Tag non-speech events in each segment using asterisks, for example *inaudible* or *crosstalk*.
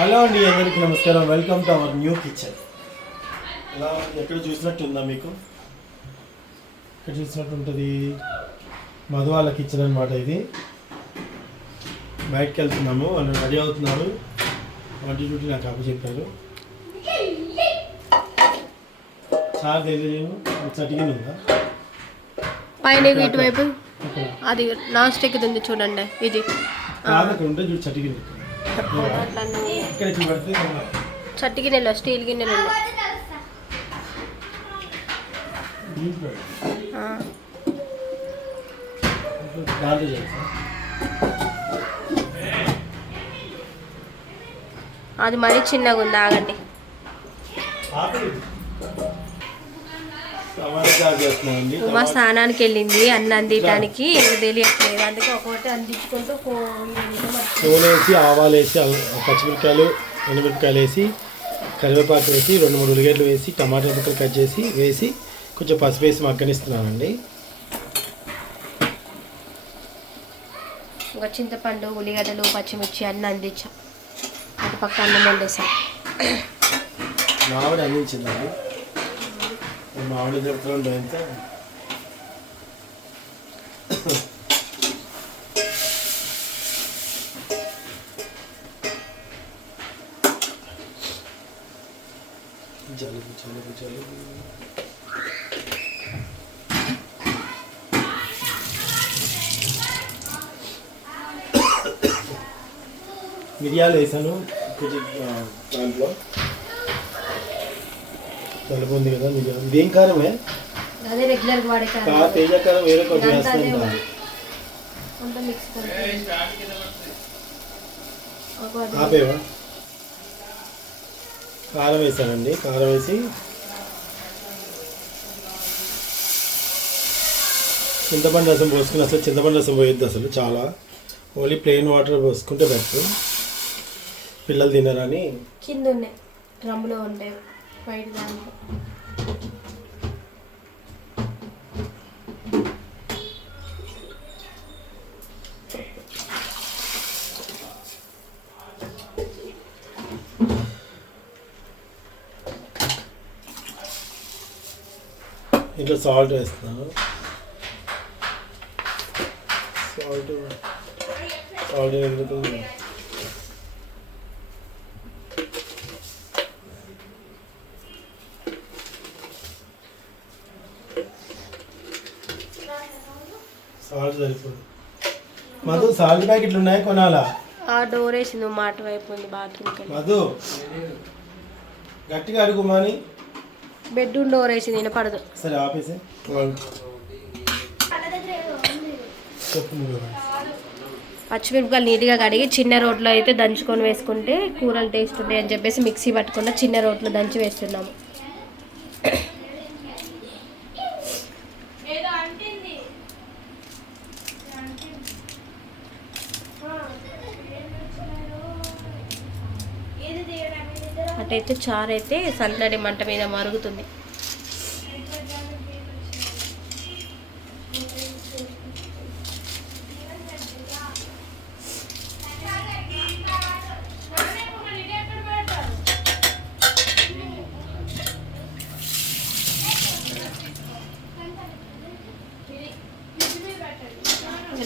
Hello అండి అందరికీ నమస్కారం. Welcome to our new kitchen ఎలా ఉంది? ఎక్కడ చూసినట్టు ఉందా మీకు? ఎక్కడ చూసినట్టు ఉంటుంది. మధు వాళ్ళ కిచెన్ అనమాట ఇది. బయటకు వెళ్తున్నాము. వాళ్ళు రెడీ అవుతున్నారు. వంటి డ్యూటీ నాకు అప్పు చెప్పారు. సార్ తెలియదు చటికిన ఉందా? పైన ఇటువైపు. అది నాన్ స్టిక్ ఉంది చూడండి. ఇది. కాదు అక్కడ ఉంటే చూడు చటికిన చట్టి గిన్నెలు స్టీల్ గిన్నెలు అది మరీ చిన్నగా ఉంది ఆగండి. ఉమా స్నానానికి వెళ్ళింది అన్న అందించడానికి తెలియట్లేదు. అందుకే ఒకటి అందించుకుంటూ నూనె వేసి ఆవాలు వేసి పచ్చిమిరపకాయలు ఎండుమిరపకాయలు వేసి కరివేపాకు వేసి రెండు మూడు ఉల్లిగడ్డలు వేసి టమాటా ముక్కలు కట్ చేసి వేసి కొంచెం పసుపు వేసి మగ్గనిస్తున్నానండి. ఒక చింతపండు ఉల్లిగడ్డలు పచ్చిమిర్చి అన్నీ అందించాం. అటు పక్క అన్నం వండేసాం. మామిడి అందించిందండి. మామిడి చెప్తుండే ఎంత జలుబు జలుబు జలుబు. మిరియాలు వేసాను. దాంట్లో. జలుబు ఉంది కదా మిరియాలు ఇదేం కారమే అదే రెగ్యులర్గా వాడే కా తేజ కారం వేరే కొంచెం ఉంది. అంతా మిక్స్ ఆపేవా? కారం వేసానండి కారం వేసి. చింతపండు రసం పోసుకుని అసలు చింతపండు రసం పోయొద్దు అసలు చాలా. ఓన్లీ ప్లెయిన్ వాటర్ పోసుకుంటే బెటర్. పిల్లలు తినరని. కింద ఉన్నాయి డ్రమ్లో ఉంటాయి. వైట్ దాంట్లో ఇంట్లో సాల్ట్ వేస్తున్నాను సాల్ట్ సాల్ట్ ఎందుకు సాల్ట్ సరిపోదు. మధు సాల్ట్ ప్యాకెట్లు ఉన్నాయి? కొనాలా? ఆ డోర్ వేసింది మాట వైపు ఉంది బాత్రూమ్కి వెళ్ళి. మధు గట్టిగా అడుగు మాని. బెడ్రూమ్ డోర్ వేసింది వినపడదు సరే ఆపేసి. పచ్చిమిరపకాయలు నీట్గా కడిగి చిన్న రోట్లో అయితే దంచుకొని వేసుకుంటే కూరలు టేస్ట్ ఉంటాయి అని చెప్పేసి మిక్సీ పట్టకుండా చిన్న రోట్లో దంచి వేస్తున్నాము. అటైతే చారు అయితే సన్నడి మంట మీద మరుగుతుంది.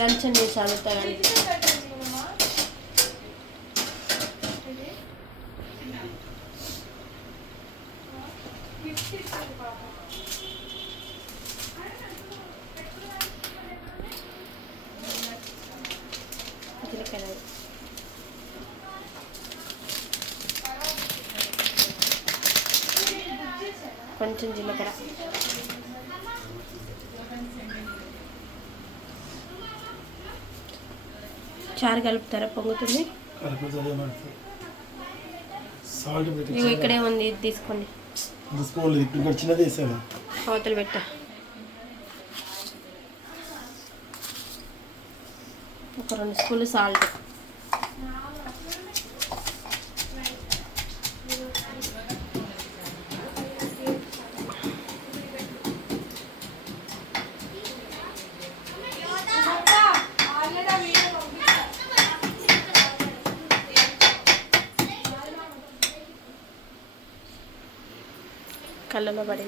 లంచం చేసి అడుగుతారండి జీలకర్ర కొంచెం జీలకర్ర చారు కలుపుతారా? పొంగుతుంది? ఇక్కడే ఉంది ఇది తీసుకోండి. అవతల పెట్ట. ఒక రెండు స్పూన్లు సాల్ట్ lo lavaré.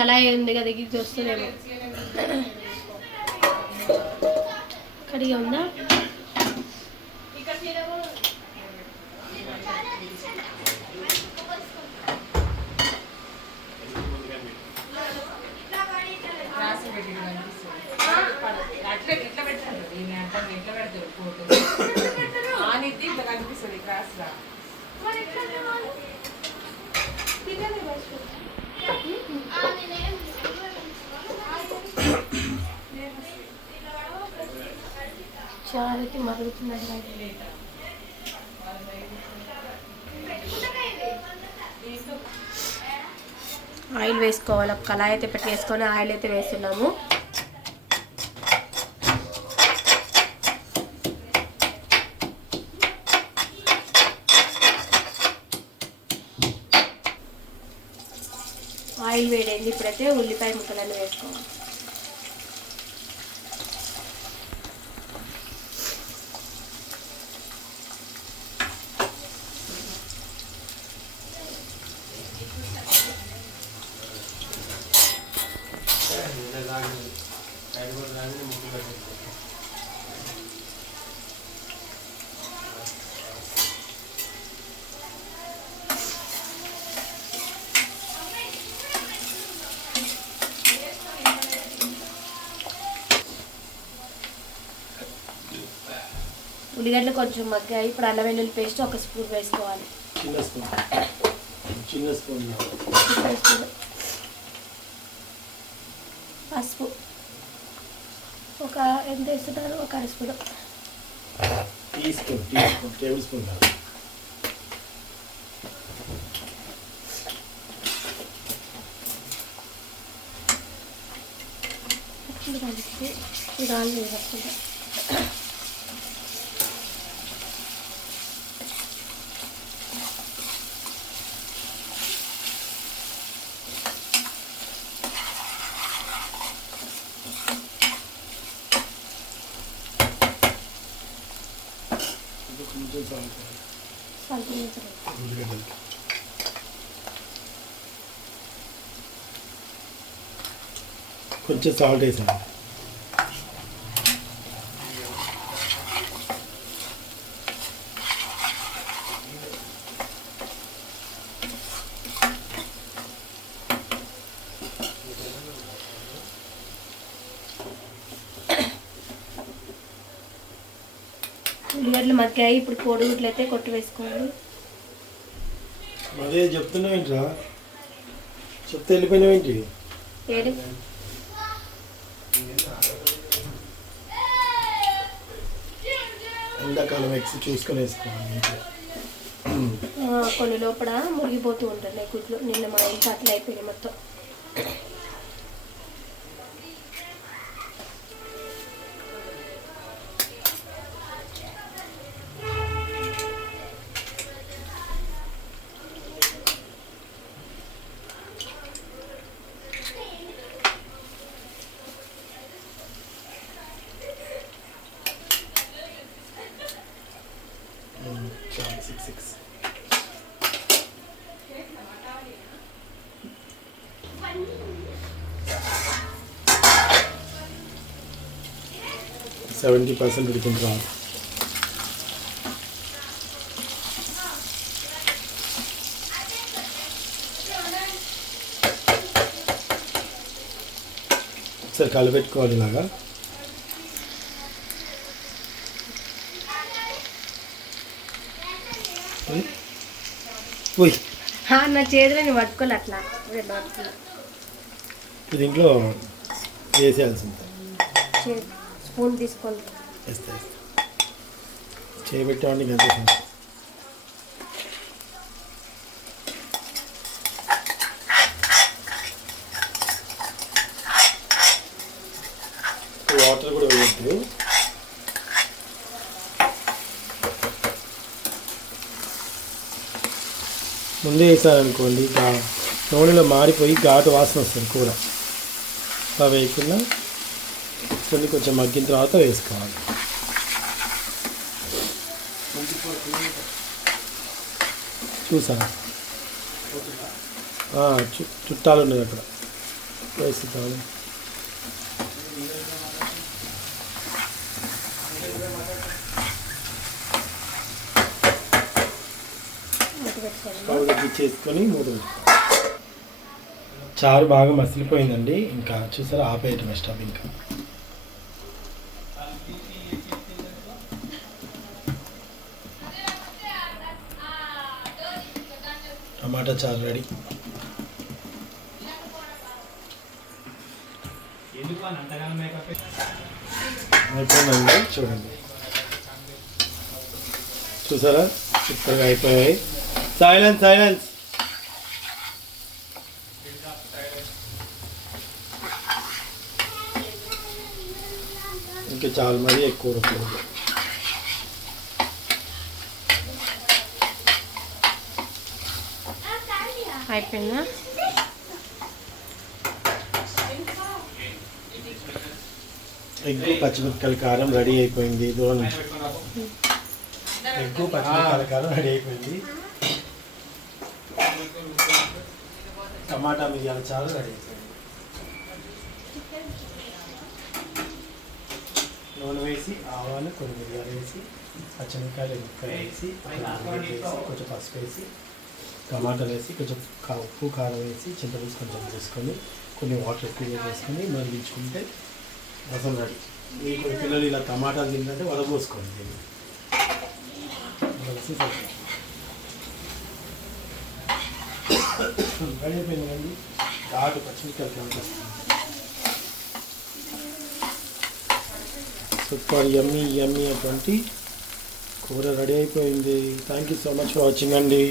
కళాయి ఉంది కదా ఇది వస్తుందేమో కడిగా ఉందా? చారుకి మరుగుతున్నది ఆయిల్ వేసుకోవాలి. ఒక కళాయి అయితే పెట్టేసుకొని ఆయిల్ అయితే వేస్తున్నాము. ఆయిల్ వేడైంది. ఇప్పుడైతే ఉల్లిపాయ ముక్కలన్నీ వేసుకోవాలి. ఉల్లిగడ్డలు కొంచెం మగ్గాయి. ఇప్పుడు అల్లం వెల్లుల్లి పేస్ట్ ఒక స్పూన్ వేసుకోవాలి. చిన్న స్పూన్. చిన్న స్పూన్ పసుపు. ఒక ఎంత వేస్తున్నారు ఒక అర spoon. Teaspoon teaspoon tablespoon ఇది వేసుకుంటాం ఇది కొంచెం సాల్ట్ సాల్ట్ వేసుకుంటాం ఉల్లిగడ్డలకి కొంచెం సాల్ట్ వేసాను. ఉల్లిగడ్డలు మగ్గాయి ఇప్పుడు కోడిగుడ్లు అయితే కొట్టి వేసుకోవాలి అదే చెప్తున్నావు ఏంట్రా చెప్తే వెళ్ళిపోయినావు ఏంటి ఎండాకాలం ఎక్స్ చూసుకొని వేసుకోవాలి కొన్ని లోపల మురిగిపోతూ ఉంటున్నాయి గుడ్లు నిన్న మా ఇంట్లో అట్లా అయిపోయింది మొత్తం. సెవెంటీ పర్సెంట్ రా ఒకసారి కలిపెట్టుకోవాలి ఇలాగా. నా చేతిలో నేను పట్టుకోలే అట్లా. ఇంట్లో వేసేయాల్సింది. స్పూన్ తీసుకోండి. వేస్తే చేయబెట్టామండి గంట వాటర్ కూడా వేయద్దు. ముందే వేసారనుకోండి నూనెలో మారిపోయి ఘాటు వాసన వస్తుంది కూర. అలా వేయకుండా వేసుకొని కొంచెం మగ్గిన తర్వాత వేసుకోవాలి. చూసారా? చు చుట్టాలు ఉన్నాయి అక్కడ. వేస్తాను చేసుకొని మూడు చారు బాగా మసిలిపోయిందండి. ఇంకా చూసారా ఆపేయటం స్టవ్ ఇంకా. టమాటా చారు రెడీ అయిపోయిందండి చూడండి చూసారా సూపర్గా అయిపోయాయి సైలెన్స్ సైలెన్స్ ఇంకా చాలా మరి ఎక్కువ అయిపోయిందా? ఎగ్గు పచ్చిమిరపకాయల కారం రెడీ అయిపోయింది. దూరం ఎగ్గు పచ్చిమిరపకాయల కారం రెడీ అయిపోయింది. టమాటా మిరియాల చారు రెడీ అయిపోయింది. నూనె వేసి ఆవాలు కొన్ని మిరియాలు వేసి పచ్చిమిరపకాయలు ఎగ్గుకాయ వేసి కొంచెం పసుపు వేసి టమాటాలు వేసి కొంచెం కా- ఉప్పు కారం వేసి చింతపులుసు కొంచెం వేసుకొని కొన్ని వాటర్ ఎక్కువ వేసుకొని మరిగించుకుంటే రసం రెడీ. మీకు పిల్లలు ఇలా టమాటాలు తింటే వడపోసుకోండి దీన్ని వడపోసి సరిపోతుంది. *coughs* రెడీ అయిపోయిందండి ఘాటు పచ్చిమిరకాయలు కనిపిస్తుంది సూపర్ యమ్మీ యమ్మీ అటువంటి కూర రెడీ అయిపోయింది. Thank you so much for watching అండి.